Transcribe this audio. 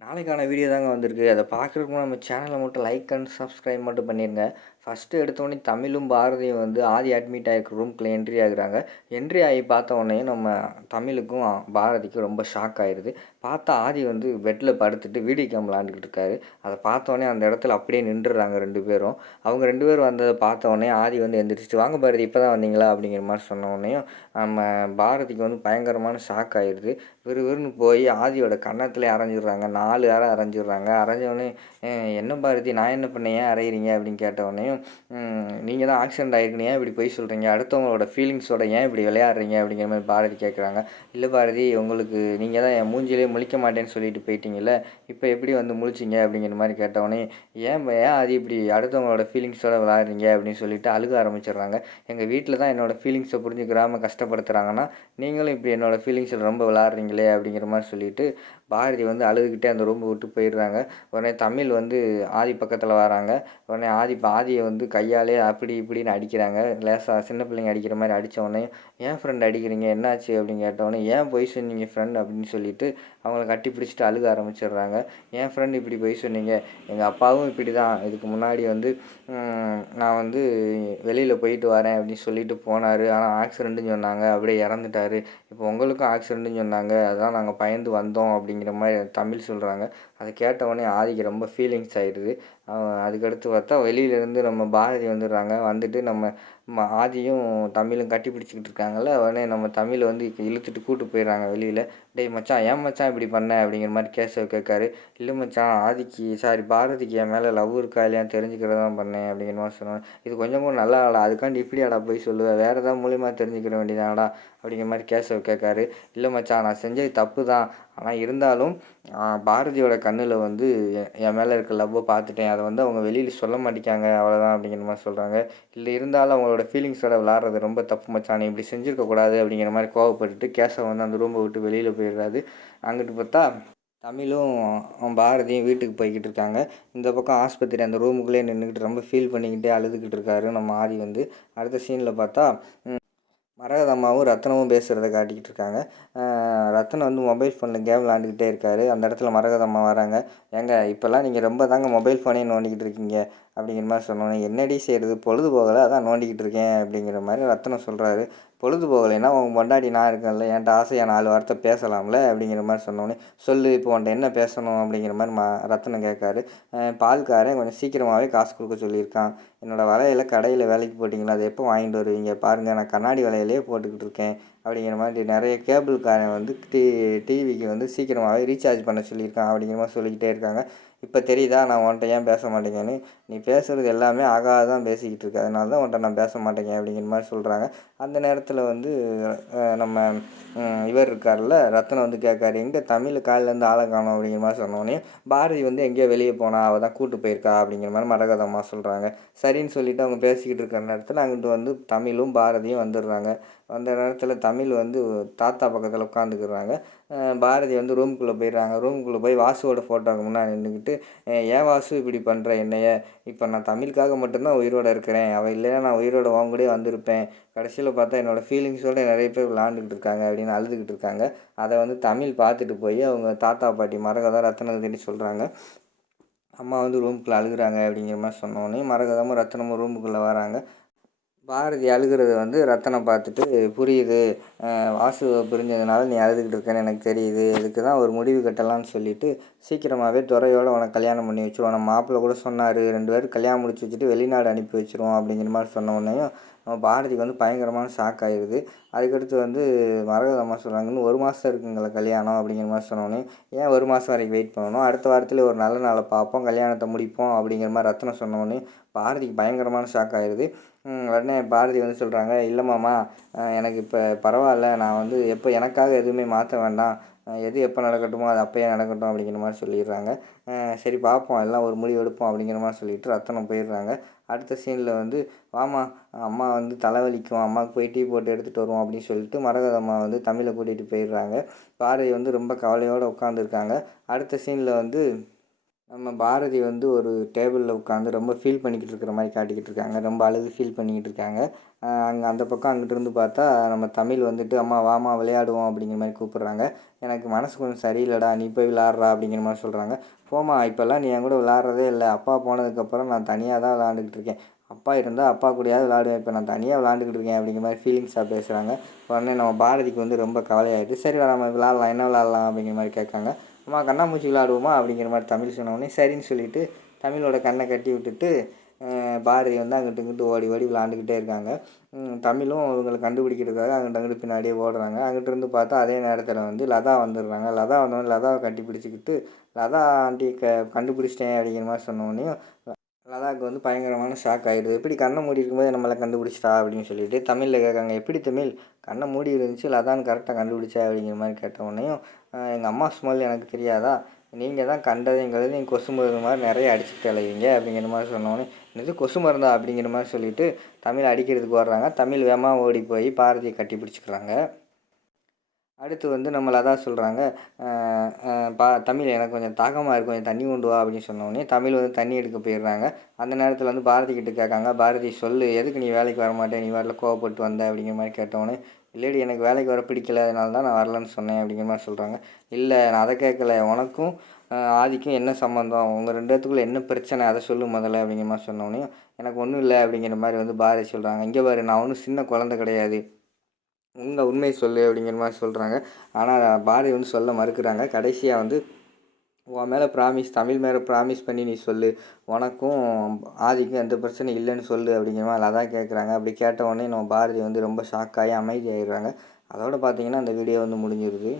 நாளைக்கான வீடியோ தாங்க வந்திருக்கு. அத பார்க்குறதுக்கு முன்னாடி நம்ம சேனல மட்டும் லைக் அண்ட் சப்ஸ்கிரைப் மட்டும் பண்ணிருங்க. ஃபர்ஸ்ட்டு எடுத்தோனே தமிழும், பாரதியும் வந்து ஆதி அட்மிட் ஆயிருக்க ரூம்குள்ள என்ட்ரி ஆகுறாங்க. என்ட்ரி ஆகி பார்த்த உடனேயே நம்ம தமிழுக்கும், பாரதிக்கும் ரொம்ப ஷாக் ஆயிருது. பார்த்தா ஆதி வந்து பெட்ல படுத்துட்டு வீடியோ கேம் விளையாண்டுக்கிட்டு இருக்காரு. அத பார்த்தோனே அந்த இடத்துல அப்படியே நின்றுறாங்க 2 பேரும். அவங்க 2 பேரும் வந்தத பார்த்த உடனே ஆதி வந்து எந்திரிச்சுட்டு, "வாங்க பாரதி இப்ப தான் வந்தீங்களா?" அப்படிங்கிற மாரி சொன்ன உடனேயும், நம்ம பாரதிக்கு வந்து பயங்கரமான ஷாக் ஆயிருது. விறுவிறுன்னு போய் ஆதியோட கன்னத்திலே அறைஞ்சிடுறாங்க. 4 அறை அறைஞ்சிடுறாங்க. அறைஞ்சோனே, "என்ன பாரதி நான் என்ன பண்ணேன்? ஏன் அறையிறீங்க?" அப்படின்னு கேட்டவுடனேயும், "நீங்க தான் ஆக்சிடென்ட் ஆயிருக்குன்னு ஏன் இப்படி பொய் சொல்றீங்க? அடுத்தவங்களோட ஃபீலிங்ஸோட ஏன் இப்படி விளையாடுறீங்க?" அப்படிங்கிற மாரி பாரதி கேட்குறாங்க. "இல்ல பாரதி, உங்களுக்கு நீங்க தான் என் மூஞ்சிலயே முழிக்க மாட்டேன்னு சொல்லிட்டு போயிட்டீங்கல்ல, இப்ப எப்படி வந்து முழிச்சீங்க?" அப்படிங்கிற மாரி கேட்டவுடனே, ஏன் ஆதி இப்படி அடுத்தவங்களோட ஃபீலிங்ஸோட விளையாடுறீங்க?" அப்படின்னு சொல்லிட்டு அழுக ஆரம்பிச்சிடுறாங்க. "எங்க வீட்ல தான் என்னோட ஃபீலிங்ஸ புரிஞ்சுக்கிறாம கஷ்டப்படுத்துறாங்கன்னா, நீங்களும் இப்படி என்னோட ஃபீலிங்ஸ்ல ரொம்ப விளையாடுறீங்களே!" அப்படிங்கிற மாரி சொல்லிட்டு, பாரதி வந்து அழுதுகிட்டே அந்த ரூம்ப விட்டு போயிடுறாங்க. உடனே தமிழ் வந்து ஆதி பக்கத்துல வராங்க. உடனே ஆதிய வந்து கையாலே அப்படி இப்படின்னு அடிக்கிறாங்க. லேசா சின்ன பிள்ளைங்க அடிக்கிற மாரி அடிச்ச உடனே, "ஏன் ஃப்ரெண்ட் அடிக்கிறீங்க? என்னாச்சு?" அப்படின்னு கேட்டவுடனே, "ஏன் பொய் சொன்னீங்க ஃப்ரெண்ட்?" அப்படின்னு சொல்லிட்டு அவங்கள கட்டி பிடிச்சுட்டு அழுக ஆரம்பிச்சிடுறாங்க. "ஏன் ஃப்ரெண்ட் இப்படி பொய் சொன்னீங்க? எங்க அப்பாவும் இப்படி தான். இதுக்கு முன்னாடி வந்து நான் வந்து வெளியில போயிட்டு வரேன் அப்படின்னு சொல்லிட்டு போனாரு. ஆனா ஆக்சிடென்ட்ன்னு சொன்னாங்க. அப்படியே இறந்துட்டாரு. இப்போ உங்களுக்கும் ஆக்சிடென்ட்ன்னு சொன்னாங்க. அதான் நாங்க பயந்து வந்தோம்." அப்படிங்கிற மாரி தமிழ் சொல்றாங்க. அத கேட்ட உடனே ஆதிக்கு ரொம்ப ஃபீலிங்ஸ் ஆயிடுது. அதுக்கடுத்து பார்த்தா வெளியிலேருந்து நம்ம பாரதி வந்துடுறாங்க. வந்துட்டு நம்ம ஆதியும் தமிழும் கட்டி பிடிச்சுக்கிட்டு இருக்காங்கல்ல. உடனே நம்ம தமிழ வந்து இழுத்துட்டு கூட்டு போயிடுறாங்க வெளியில. "டேய் மச்சான், ஏன் மச்சான் இப்படி பண்ண?" அப்படிங்கிற மாரி கேசவ கேட்காரு. "இல்ல மச்சான், பாரதிக்கு என் மேல லவ் இருக்கா இல்லையான்னு தெரிஞ்சுக்கிறது தான் பண்ணேன்." அப்படிங்கிற மாரி சொன்னாங்க. "இது கொஞ்சம் கூட நல்லா இல்லடா. அதுக்காண்டி இப்படியாடா பொய் சொல்லுவ? வேற ஏதாவது மூலியமா தெரிஞ்சுக்கிற வேண்டியதானடா?" அப்படிங்கிற மாரி கேசவ கேட்காரு. "இல்ல மச்சான், நான் செஞ்சது தப்பு தான். ஆனா இருந்தாலும் பாரதியோட கண்ணுல வந்து என் மேல இருக்க லவ்வ பார்த்துட்டேன். அத வந்து அவங்க வெளியில சொல்ல மாட்டிக்காங்க. அவ்வளோதான்." அப்படிங்கிற மாரி சொல்றாங்க. "இல்ல இருந்தாலும் அவங்களோட ஃபீலிங்ஸோட விளையாடுறது ரொம்ப தப்பு மச்சான். நீ இப்படி செஞ்சிருக்க கூடாது." அப்படிங்கிற மாரி கோவப்பட்டுட்டு கேசவ வந்து அந்த ரூம்ப விட்டு வெளியில போயிடுறாரு. அங்கிட்டு பார்த்தா தமிழும் பாரதியும் வீட்டுக்கு போய்க்கிட்டு இருக்காங்க. இந்த பக்கம் ஆஸ்பத்திரி அந்த ரூமுக்குள்ளேயே நின்னுக்கிட்டு ரொம்ப ஃபீல் பண்ணிக்கிட்டே அழுதுகிட்டு இருக்காரு நம்ம ஆதி வந்து. அடுத்த சீன்ல பார்த்தா மரகதம்மாவும் ரத்னமும் பேசுகிறத காட்டிக்கிட்டு இருக்காங்க. ரத்னம் வந்து மொபைல் ஃபோனில் கேம் விளாண்டுக்கிட்டே இருக்காரு. அந்த இடத்துல மரகதம்மா வராங்க. "ஏங்க இப்போல்லாம் நீங்கள் ரொம்ப தாங்க மொபைல் ஃபோனே நோண்டிக்கிட்டு இருக்கீங்க." அப்படிங்கிற மாரி சொன்னோன்னே, "என்னடி செய்றது, பொழுது போகல அதான் நோண்டிக்கிட்டு இருக்கேன்." அப்படிங்கிற மாரி ரத்னம் சொல்கிறாரு. "பொழுது போகலைன்னா உன் பொண்டாட்டி நான் இருக்கேன்ல, என்ட்ட ஆசையா 4 வார்த்தை பேசலாம்ல." அப்படிங்கிற மாரி சொன்னோன்னே, "சொல்லு இப்போ உன்ட்ட என்ன பேசணும்?" அப்படிங்கிற மாரி ரத்னம் கேட்காரு. பால்காரன் கொஞ்சம் சீக்கிரமாகவே காசு கொடுக்க சொல்லியிருக்கான். என்னோட வளையல கடையில் வேலைக்கு போட்டிங்களா, அதை எப்போ வாங்கிட்டு வருவீங்க? பாருங்கள் நான் கண்ணாடி வளையலே போட்டுக்கிட்டு இருக்கேன்." அப்படிங்கிற மாதிரி நிறைய கேபிள்காரன் வந்து டிவிக்கு வந்து சீக்கிரமாகவே ரீசார்ஜ் பண்ண சொல்லியிருக்கான் அப்படிங்கிற மாதிரி சொல்லிக்கிட்டே இருக்காங்க. "இப்போ தெரியுதா நான் உன்ட்ட ஏன் பேச மாட்டேங்கன்னு? நீ பேசுகிறது எல்லாமே ஆகாதான் பேசிக்கிட்டு இருக்க. அதனால தான் உன்ட்ட நான் பேச மாட்டேங்க." அப்படிங்கிற மாதிரி சொல்கிறாங்க. அந்த நேரத்தில் வந்து நம்ம இவர் இருக்கார்ல ரத்னம் வந்து கேட்காரு, "எங்கே தமிழ் காலையிலேருந்து ஆளை காணோம்?" அப்படிங்கிற மாதிரி சொன்னோடனே, பாரதி வந்து எங்கேயோ வெளியே போனா, அவள் தான் கூட்டு போயிருக்கா அப்படிங்கிற மாதிரி மரகதம்மா சொல்கிறாங்க. சரின்னு சொல்லிட்டு அவங்க பேசிக்கிட்டு இருக்கிற நேரத்தில் அங்கிட்டு வந்து தமிழும் பாரதியும் வந்துடுறாங்க. அந்த நேரத்தில் தமிழ் வந்து தாத்தா பக்கத்தில் உட்காந்துக்கிறாங்க. பாரதி வந்து ரூமுக்குள்ளே போயிடுறாங்க. ரூமுக்குள்ளே போய் வாசுவோட ஃபோட்டோவுக்கு முன்னாடி நின்றுக்கிட்டு, "ஏன் வாசு இப்படி பண்ணுற என்னைய? இப்போ நான் தமிழுக்காக மட்டும்தான் உயிரோடு இருக்கிறேன். அவள் இல்லைன்னா நான் உயிரோட உன் கூடயே வந்திருப்பேன். கடைசியில் பார்த்தா என்னோடய ஃபீலிங்ஸோடு நிறைய பேர் விளாண்டுக்கிட்டு இருக்காங்க." அப்படின்னு அழுதுகிட்டு இருக்காங்க. அதை வந்து தமிழ் பார்த்துட்டு போய் அவங்க தாத்தா பாட்டி மரகதம் ரத்னகிரி சொல்கிறாங்க. "அம்மா வந்து ரூமுக்குள்ளே அழுகுறாங்க." அப்படிங்கிற மாதிரி சொன்னோடனே மரகதமும் ரத்னமும் ரூமுக்குள்ளே வராங்க. பாரதி அழுகுறத வந்து ரத்தனம் பார்த்துட்டு, "புரியுது, வாசுவ பிரிஞ்சதுனால நீ அழுதுகிட்டு இருக்கன்னு எனக்கு தெரியுது. இதுக்கு தான் ஒரு முடிவு கட்டலான்னு சொல்லிட்டு, சீக்கிரமாகவே துரையோட உனக்கு கல்யாணம் பண்ணி வச்சுருவோம். நம்ம மாப்பிள்ளை கூட சொன்னார், 2 பேரும் கல்யாணம் முடிச்சு வச்சுட்டு வெளிநாடு அனுப்பி வச்சுருவோம்." அப்படிங்கிற மாதிரி சொன்ன உடனேயும் நம்ம பாரதிக்கு வந்து பயங்கரமான ஷாக் ஆயிடுது. அதுக்கடுத்து வந்து மரகதம்மா சொல்கிறாங்க, "இன்னும் 1 மாதம் இருக்குங்கள கல்யாணம்." அப்படிங்கிற மாதிரி சொன்னோடனே, "ஏன் 1 மாதம் வரைக்கும் வெயிட் பண்ணணும்? அடுத்த வாரத்திலே ஒரு நல்ல நாளை பார்ப்போம், கல்யாணத்தை முடிப்போம்." அப்படிங்கிற மாதிரி ரத்னம் சொன்னோடனே பாரதிக்கு பயங்கரமான ஷாக் ஆயிடுது. உடனே பாரதி வந்து சொல்கிறாங்க, "இல்லை மாமா, எனக்கு இப்போ பரவாயில்ல. நான் வந்து எப்போ எனக்காக எதுவுமே மாற்ற வேண்டாம். எது எப்போ நடக்கட்டுமோ அது அப்போயே நடக்கட்டும்." அப்படிங்கிற மாதிரி சொல்லிடுறாங்க. "சரி பார்ப்போம், எல்லாம் ஒரு முடிவு எடுப்போம்." அப்படிங்கிற மாதிரி சொல்லிட்டு ரத்தனம் போயிடுறாங்க. அடுத்த சீனில் வந்து, "வாமா, அம்மா வந்து தலைவலிக்கும், அம்மாவுக்கு போய் டீ போட்டு எடுத்துகிட்டு வருவோம்." அப்படின்னு சொல்லிட்டு மரகதம்மா வந்து தமிழை கூட்டிகிட்டு போயிடுறாங்க. பாரதி வந்து ரொம்ப கவலையோடு உட்காந்துருக்காங்க. அடுத்த சீனில் வந்து நம்ம பாரதி வந்து ஒரு டேபிளில் உட்காந்து ரொம்ப ஃபீல் பண்ணிக்கிட்டு இருக்கிற மாதிரி காட்டிக்கிட்டு இருக்காங்க. ரொம்ப அழுது ஃபீல் பண்ணிக்கிட்டு இருக்காங்க. அங்கே அந்த பக்கம் அங்கிட்டிருந்து பார்த்தா நம்ம தமிழ் வந்துட்டு, "அம்மா வாம்மா விளையாடுவோம்" அப்படிங்கிற மாதிரி கூப்பிட்றாங்க. "எனக்கு மனசு கொஞ்சம் சரியில்லடா, நீ போய் விளாட்றா" அப்படிங்கிற மாதிரி சொல்கிறாங்க. "போம்மா, இப்போல்லாம் நீ என் கூட விளாட்றதே இல்லை. அப்பா போனதுக்கப்புறம் நான் தனியாக தான் விளாண்டுக்கிட்டு இருக்கேன். அப்பா இருந்தால் அப்பா கூடயாவது விளாடுவேன். இப்போ நான் தனியாக விளாண்டுக்கிட்டு இருக்கேன்" அப்படிங்கிற மாதிரி ஃபீலிங்ஸாக பேசுகிறாங்க. உடனே நம்ம பாரதிக்கு வந்து ரொம்ப கவலையாயிடுது. "சரி வா, நம்ம விளாட்லாம், என்ன விளாட்லாம்" அப்படிங்கிற மாதிரி கேட்காங்க. "அம்மா கண்ணாமூச்சி விளாடுவோமா" அப்படிங்கிற மாதிரி தமிழ் சொன்னோடனே சரின்னு சொல்லிவிட்டு தமிழோட கண்ணை கட்டி விட்டுட்டு பாரதி வந்து அங்கிட்டு இங்கிட்டு ஓடி ஓடி விளாண்டுக்கிட்டே இருக்காங்க. தமிழும் இவங்களை கண்டுபிடிக்கிறதுக்காக அங்கிட்டு அங்கிட்டு பின்னாடியே ஓடுறாங்க. அங்கிட்டு இருந்து பார்த்தா அதே நேரத்தில் வந்து லதா வந்துடுறாங்க. லதா வந்தோடனே லதாவை கட்டி பிடிச்சிக்கிட்டு, "லதா ஆண்டி கண்டுபிடிச்சிட்டேன்" அப்படிங்கிற மாதிரி சொன்னோடனையும் லதாவுக்கு வந்து பயங்கரமான ஷாக் ஆகிடுது. "எப்படி கண்ணை மூடி இருக்கும்போது நம்மளை கண்டுபிடிச்சிட்டா?" அப்படின்னு சொல்லிட்டு தமிழில் கேட்காங்க. "எப்படி தமிழ் கண்ணை மூடி இருந்துச்சு லதான்னு கரெக்டாக கண்டுபிடிச்சா?" அப்படிங்கிற மாதிரி கேட்டவுடனேயும், "எங்கள் அம்மா ஸ்மெல் எனக்கு தெரியாதா? நீங்கள் தான் கண்டதையும் கழுதையும் கொசு மருந்து மாதிரி நிறைய அடிச்சுட்டு அலைவீங்க" அப்படிங்கிற மாதிரி சொன்னோடனே, "இது கொசு மருந்தா?" அப்படிங்கிற மாதிரி சொல்லிவிட்டு தமிழ் அடிக்கிறதுக்கு வர்றாங்க. தமிழ் வேகமாக ஓடி போய் பாரதியை கட்டி பிடிச்சிக்கிறாங்க. அடுத்து வந்து நம்ம லதா சொல்கிறாங்க, தமிழ் எனக்கு கொஞ்சம் தாகமாக இருக்குது, கொஞ்சம் தண்ணி கொண்டு வா" அப்படின்னு சொன்னோடனே தமிழ் வந்து தண்ணி எடுக்க போயிடுறாங்க. அந்த நேரத்தில் வந்து பாரதி கிட்ட கேட்காங்க, "பாரதி சொல்லு, எதுக்கு நீ வேலைக்கு வர மாட்டே, நீ பாட்டில் கோவப்பட்டு வந்த" அப்படிங்கிற மாதிரி கேட்டோடனே, "இல்லைடி எனக்கு வேலைக்கு வர பிடிக்கல, அதனால தான் நான் வரலன்னு சொன்னேன்" அப்படிங்கிற மாதிரி சொல்கிறாங்க. "இல்லை நான் அதை கேட்கல, உனக்கும் ஆதிக்கும் என்ன சம்மந்தம், உங்கள் 2 பேத்துக்குள்ளே என்ன பிரச்சனை அதை சொல்லு முதல்ல" அப்படிங்கிற மாதிரி சொன்னோடனே, "எனக்கு ஒன்றும் இல்லை" அப்படிங்கிற மாதிரி வந்து பாரதி சொல்கிறாங்க. "இங்கே பாரு, நான் ஒன்றும் சின்ன குழந்தை கிடையாது, உண்மையை சொல்லு" அப்படிங்கிற மாதிரி சொல்கிறாங்க. ஆனால் பாரதி வந்து சொல்ல மறுக்கிறாங்க. கடைசியாக வந்து, "உன் மேலே ப்ராமிஸ், தமிழ் மேலே ப்ராமிஸ் பண்ணி நீ சொல்லு, உனக்கும் ஆதிக்கும் எந்த பிரச்சனையும் இல்லைன்னு சொல்லு" அப்படிங்கிற மாதிரி அதான் கேட்குறாங்க. அப்படி கேட்ட உடனே நம்ம பாரதி வந்து ரொம்ப ஷாக்காகி அமைதியாகிடுறாங்க. அதோடு பார்த்திங்கன்னா அந்த வீடியோ வந்து முடிஞ்சிருது.